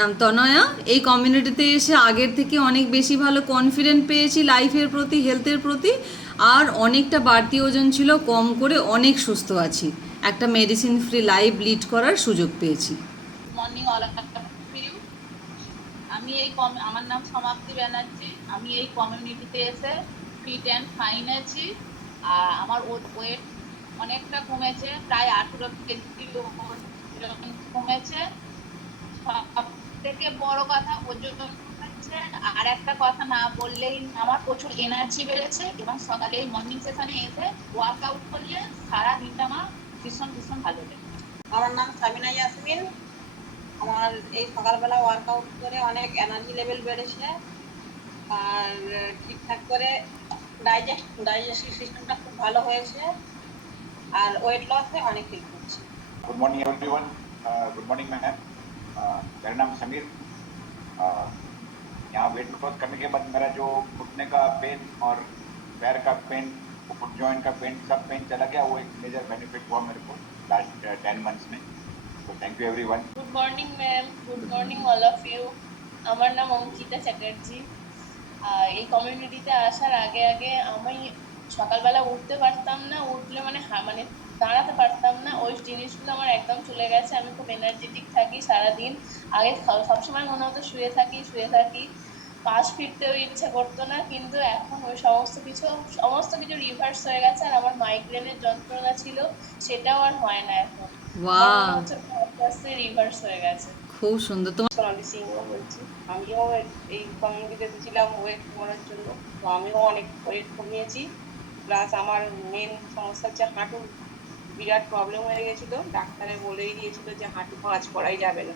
নাম তনয়া। এই কমিউনিটিতে এসে আগের থেকে অনেক বেশি ভালো কনফিডেন্ট পেয়েছি লাইফের প্রতি, হেলথের প্রতি, আর অনেকটা বাড়তি ওজন ছিল, কম করে অনেক সুস্থ আছি। একটা মেডিসিন ফ্রি লাইফ লিড করার সুযোগ পেয়েছি। Morning all you. আমার নাম সমাপ্তি ব্যানার্জি। আমি এই কমিউনিটিতে এসে ফিট অ্যান্ড ফাইন আছি। আর আমার ওয়েট অনেকটা কমেছে, প্রায় 18 কেজি ওজন কমেছে। সব থেকে বড় কথা ওজন কমেছে। আর একটা কথা না বললেই, আমার প্রচুর এনার্জি বেড়েছে এবং সকালে এই মর্নিং সেশনে এসে ওয়ার্কআউট করলে সারা দিনটা আমার ভীষণ ভীষণ ভালো লাগে। আমার নাম সামিনা ইয়াসমিন। আমার এই সকালবেলা ওয়ার্কআউট করে অনেক এনার্জি লেভেল বেড়েছে, আর ঠিকঠাক করে ডাইজেস্টিভ সিস্টেমটা খুব ভালো হয়েছে, আর ওয়েট লসে অনেক হেল্প করছে। Good morning everyone. Good morning ma'am. मेरा नाम समीर। यहाँ वेट लॉस करने के बाद मेरा जो घुटने का पेन और पैर का पेन, फुट जॉइंट का पेन, सब पेन चला गया। वो एक मेजर बेनिफिट हुआ मेरे को लास्ट 10 मंथ्स में। तो thank you everyone. Good morning ma'am, good morning all of you. আমার নাম অঙ্কিতা চ্যাটার্জি। এই কমিউনিটিতে আসার আগে আগে আমি সকালবেলা উঠতে পারতাম না, উঠলে মানে দাঁড়াতে পারতাম না। ওই জিনিসগুলো আমার একদম চলে গেছে। আমি খুব এনার্জেটিক থাকি সারাদিন। আগে সবসময় মনে হতো শুয়ে থাকি শুয়ে থাকি, পাশ ফিরতেও ইচ্ছে করতো না, কিন্তু এখন ওই সমস্ত কিছু রিভার্স হয়ে গেছে। আর আমার মাইগ্রেনের যন্ত্রণা ছিল, সেটাও আর হয় না এখন। আমার মনে ওয়াও, হচ্ছে আস্তে আস্তে রিভার্স হয়ে গেছে। খুব সুন্দর। তোমার সোনালি সিংহ বলছি। আমিও এই কমিউনিটিতে ছিলাম ওয়েট কমানোর জন্য, তো আমিও অনেক ওয়েট কমিয়েছি। প্লাস আমার মেন সমস্যা হচ্ছে হাঁটুর বিরাট প্রবলেম হয়ে গেছিলো। ডাক্তারে বলেই দিয়েছিল যে হাঁটু ভাঁজ করাই যাবে না।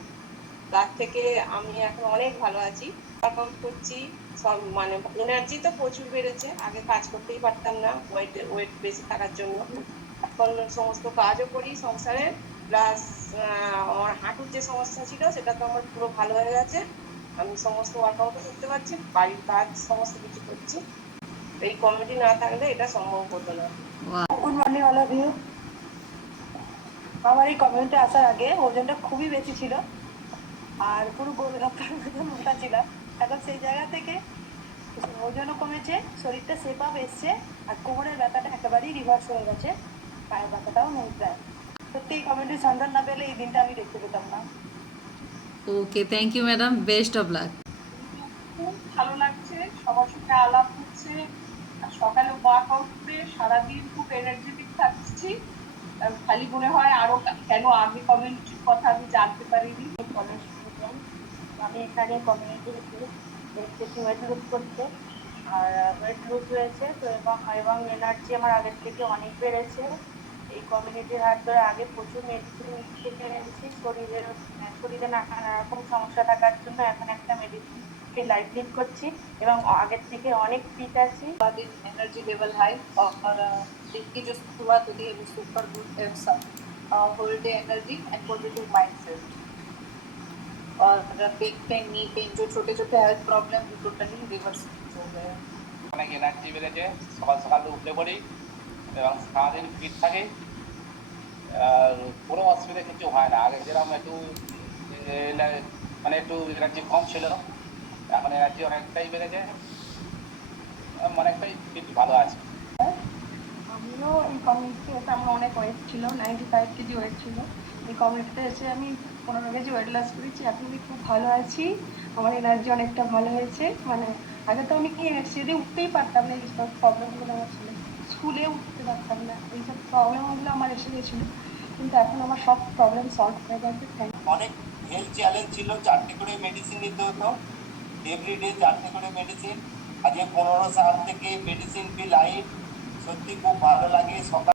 তার থেকে আমি এখন অনেক ভালো আছি। ওয়ার্কআউট করছি, সব মানে এনার্জি তো প্রচুর বেড়েছে। আগে কাজ করতেই পারতাম না ওয়েট বেশি থাকার জন্য। এখন সমস্ত কাজও করি সংসারে, প্লাস আমার হাঁটুর যে সমস্যা ছিল সেটা তো আমার পুরো ভালো হয়ে গেছে। আমি সমস্ত ওয়ার্কআউটও করতে পারছি, বাড়ির কাজ সমস্ত কিছু করছি। এই কমিটি না থাকলে এটা সম্ভব হতো না। Good morning all of you. আমার এই কমিউনিটি আসার আগে ওজনটা খুবই বেশি ছিল, আর পুরো গোলগাপ্পার মতো মোটা ছিলাম। এখন সেই জায়গা থেকে ওজনও কমেছে, শরীরটা শেপ আপ এসছে, আর কোমরের ব্যথাটা একেবারেই রিভার্স হয়ে গেছে, পায়ের ব্যথাটাও নেই প্রায়। সত্যি এই কমিউনিটির সন্ধান না পেলে এই দিনটা আমি দেখতে পেতাম না। Okay, thank you madam, best of luck. খুব ভালো লাগছে, সবার সাথে আলাপ হচ্ছে, আর সকালে ওয়ার্কআউট করে সারাদিন খুব এনার্জেটিক থাকছি। খালি মনে হয় আরো কেন আগে কমিউনিটির কথা আমি জানতে পারিনি। কলেজ স্টুডেন্ট, আমি এখানে কমিউনিটির দেখতেছি ওয়েট লুজ করতে, আর ওয়েট লুজ হয়েছে তো, এবং এনার্জি আমার আগের থেকে অনেক বেড়েছে। এই কমিউনিটির হাত ধরে আগে প্রচুর মেডিসিন খেতে এনেছি শরীরে নানা রকম সমস্যা থাকার জন্য। এখন একটা মেডিসিন ফ্রি লাইফ লিড করছি এবং আগের থেকে অনেক ফিট আছি। एनर्जी लेवल हाई और दिन की जो शुरुआत होती है वो super good whole day energy and positive mindset. और बैक पेन, नी पेन, जो छोटे छोटे हेल्थ प्रॉब्लम वो टोटली रिवर्स हो गए। অনেক এনার্জি বেড়েছে, সকাল সকাল উঠতে পারি এবং সারাদিন ফিট থাকি। আর কোনো অসুবিধা কিছু হয় না। আগে যেরকম একটু মানে একটু এনার্জি কম ছিল, এখন এনার্জি অনেকটাই বেড়েছে, অনেকটাই ফিট ভালো আছে। আমিও এই কমিউনিটিতে এসে আমার অনেক ওয়েট ছিল, 95 কেজি ওয়েট ছিল। এই কমিউনিটিতে এসে আমি 15 কেজি ওয়েট লস করেছি। এখন আমি খুব ভালো আছি, আমার এনার্জি অনেকটা ভালো হয়েছে। মানে আগে তো আমি কি সিঁড়ি উঠতেই পারতাম না, এইসব প্রবলেমগুলো আমার ছিল। স্কুলে উঠতে পারতাম না, এইসব প্রবলেমগুলো আমার এসে গেছিলো, কিন্তু এখন আমার সব প্রবলেম সলভ হয়ে গেছে। অনেক হেলথ চ্যালেঞ্জ ছিল, 4টে করে মেডিসিন নিতে হতো, এভরিডে 4টে করে মেডিসিন। আজকে 15 সাল থেকে মেডিসিন ফ্রি লাইফ, সত্যি খুব ভালো লাগে। সকাল